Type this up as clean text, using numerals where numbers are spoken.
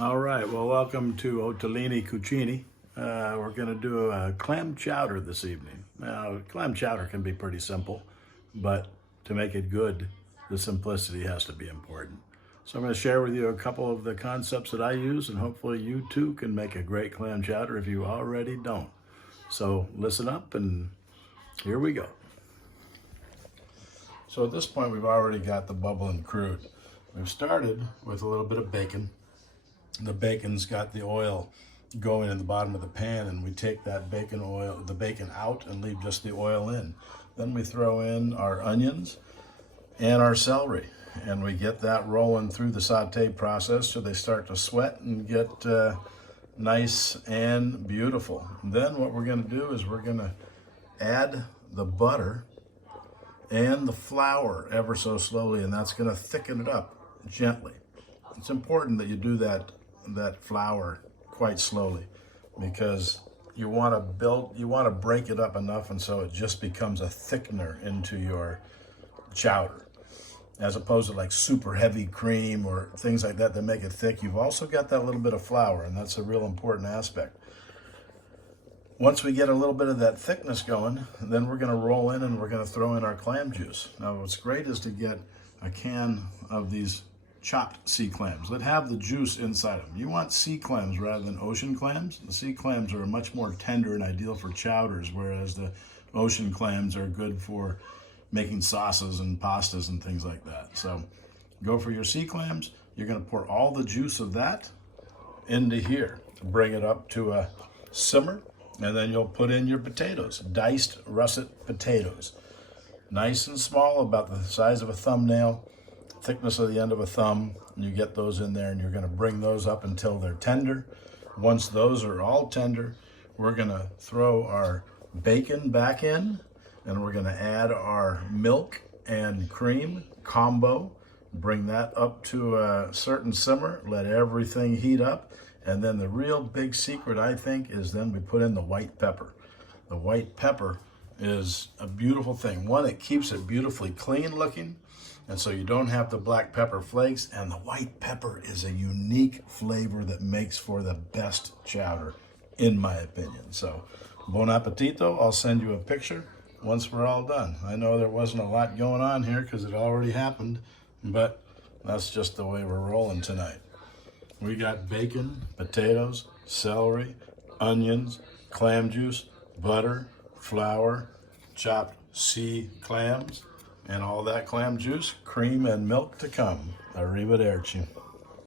All right, well, welcome to Ottolini Cucini. We're going to do a clam chowder this evening. Now, clam chowder can be pretty simple, but to make it good, the simplicity has to be important. So I'm going to share with you a couple of the concepts that I use, and hopefully you too can make a great clam chowder if you already don't. So listen up, and here we go. So at this point, we've already got the bubbling crude. We've started with a little bit of bacon. The bacon's got the oil going in the bottom of the pan, and we take that the bacon out and leave just the oil in. Then we throw in our onions and our celery, and we get that rolling through the saute process so they start to sweat and get nice and beautiful. Then what we're going to do is we're going to add the butter and the flour ever so slowly, and that's going to thicken it up gently. It's important that you do that flour quite slowly, because you want to break it up enough and so it just becomes a thickener into your chowder, as opposed to like super heavy cream or things like that make it thick. You've also got that little bit of flour, and that's a real important aspect. Once we get a little bit of that thickness going, then we're going to roll in and we're going to throw in our clam juice. Now what's great is to get a can of these chopped sea clams that have the juice inside them. You want sea clams rather than ocean clams. The sea clams are much more tender and ideal for chowders, whereas the ocean clams are good for making sauces and pastas and things like that. So go for your sea clams. You're going to pour all the juice of that into here, bring it up to a simmer, and then you'll put in your potatoes, diced russet potatoes, nice and small, about the size of a thumbnail, thickness of the end of a thumb. And you get those in there, and you're going to bring those up until they're tender. Once those are all tender, we're going to throw our bacon back in, and we're going to add our milk and cream combo, bring that up to a certain simmer, let everything heat up. And then the real big secret, I think, is then we put in the white pepper. The white pepper is a beautiful thing. One, it keeps it beautifully clean looking, and so you don't have the black pepper flakes, and the white pepper is a unique flavor that makes for the best chowder, in my opinion. So, bon appetito. I'll send you a picture once we're all done. I know there wasn't a lot going on here because it already happened, but that's just the way we're rolling tonight. We got bacon, potatoes, celery, onions, clam juice, butter, flour, chopped sea clams, and all that clam juice, cream, and milk to come. Arrivederci.